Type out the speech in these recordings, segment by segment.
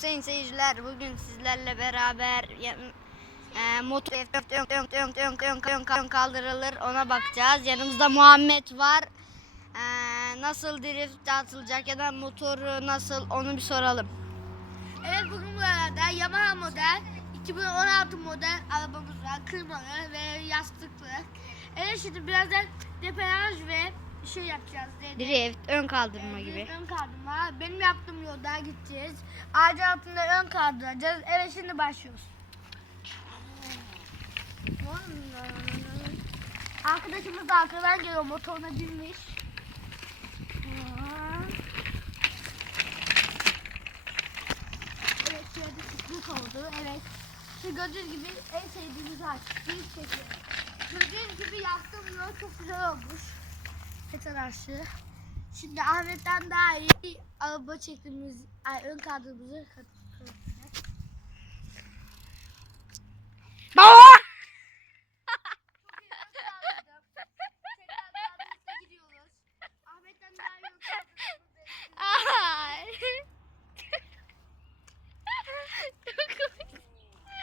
sayın seyirciler. Bugün sizlerle beraber e, motor kaldırılır ona bakacağız. Yanımızda Muhammed var. E, nasıl drift atılacak ya da motoru nasıl onu bir soralım. Evet bugün burada Yamaha model 2016 model arabamız var. Kırmalı ve yastıklı. Evet şimdi birazdan depenaj ve şey yapacağız. Dedi. Drift, ön kaldırma gibi. Ön kaldırma. Benim yaptığım yolda gideceğiz. Ağacın altında ön kaldıracağız. Evet şimdi başlıyoruz. Arkadaşımız da arkadan geliyor motoruna binmiş. Evet şöyle bir sıklık oldu. Evet. Şu gördüğünüz gibi en sevdiğimiz ağaç. Bir çekiyor. Gördüğünüz gibi yaptığım yol çok güzel olmuş. Petal ağaçı. Şimdi Ahmet'ten daha iyi araba çektiğimiz, ay, ön.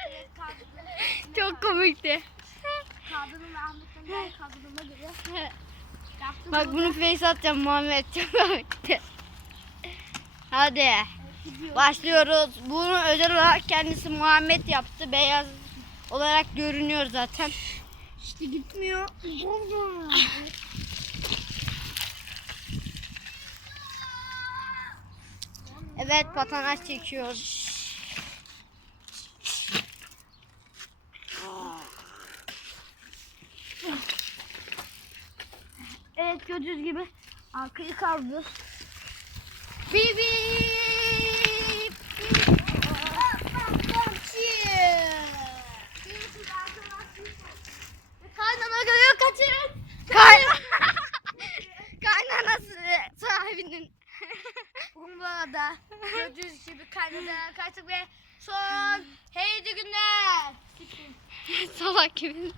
Evet, kaldırdım. Çok komikti. Ve Ahmet'ten daha kaldırdığıma göre Bak bunu face atacağım Muhammed. Hadi. Başlıyoruz. Bunu özel olarak kendisi Muhammed yaptı. Beyaz olarak görünüyor zaten. İşte gitmiyor. Evet patanaj çekiyor. Evet gördüğünüz gibi arkayı kaldı. Bip bip. Kaynana görüyor kaçırın. Kay Kaynanası sahibinin. Bu arada gördüğünüz gibi kaynana kaçtık ve son heydi günler. Salak gibi.